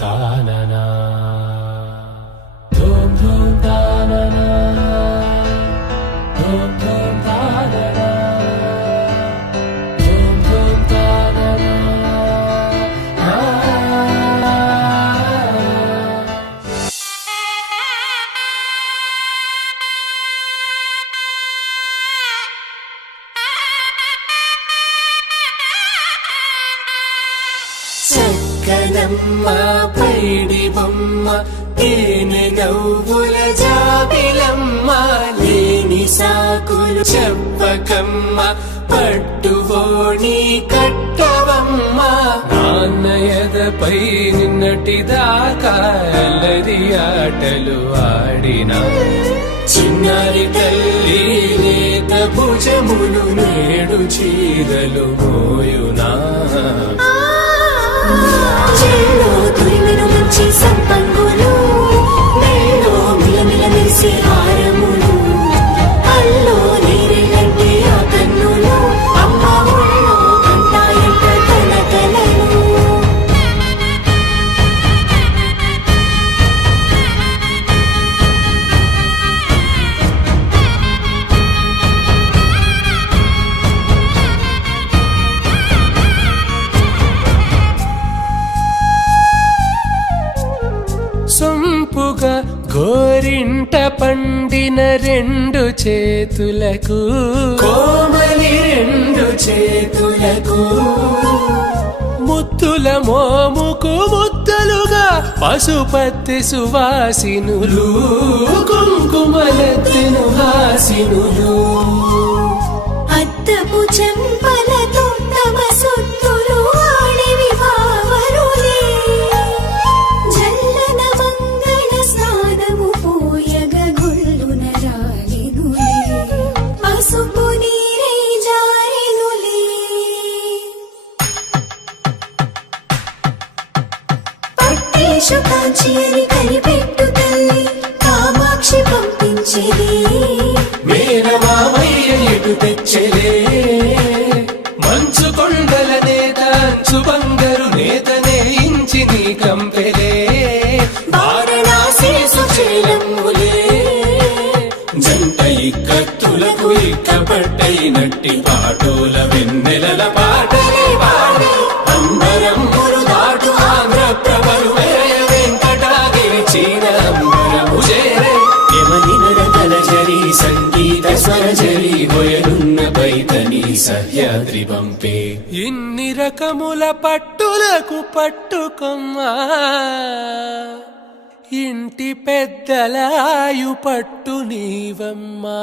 తాననా ధూమ్ ధూమ్ తాననా ధూమ్ ధూమ్ తాననా ధూమ్ ధూమ్ తాననా చక్కనమ్మ పైడి బొమ్మ తేనె నవ్వుల జాబిలమ్మ లేని సాకులు చెప్పకమ్మ పట్టువోణి కట్టవమ్మ నాన్నయదపై నిన్నటిదాకా అల్లరి ఆటలు ఆడినా చిన్నారి తల్లి లేత భుజములు నేడు చీరలు మోయునా చెల్లో తురిమెను మంచి సంపంగులు మెల్లో మిలమిల మెరిసే హారములు అల్లో నీరెళ్ళంటే ఆ కన్నులు అమ్మ ఒళ్ళో కంటాయంట తన కలలు సొంపుగా గోరింట పండిన రెండు చేతులకు కోమలి రెండు చేతులకు ముత్తుల మోముకు ముద్దలుగా పసుపత్తి సువాసినులు కుంకుమలెత్తిను హాసినులు అద్దపు చెంపలతో తమ సొత్తులు ఆడివి బావరులే జల్లన మంగళ స్నానము పోయగ గొల్లున రాలినులే పసుపు నీరై జారినులే పట్టేశు కాంచి అని కనిపెట్టు తల్లి కామాక్షి పంపించేది మేనమామయ్య ఎటు తెచ్చలే మంచు కొండల నేత అంచు బంగారు నేతనే ఇంచి నీ కంపెలే వారణాసి సుచేలమ్ములే జంట ఇక్కత్తులకు ఇక్కపట్టైనట్టి పాటోల వెన్నెలల పాటలే పాడే అంబరమ్ములు దాటు ఆంధ్ర ప్రభలు వేయ వెంకటాగిరి చీన అంబరము చేరే యమనినర తలజరి సంగీత స్వరజరి హొయలున్న పైతని సహ్యాద్రి పంపే ఇన్ని రకముల పట్టులకు పట్టుకొమ్మా ఇంటి పెద్దలాయు పట్టు నీవమ్మా.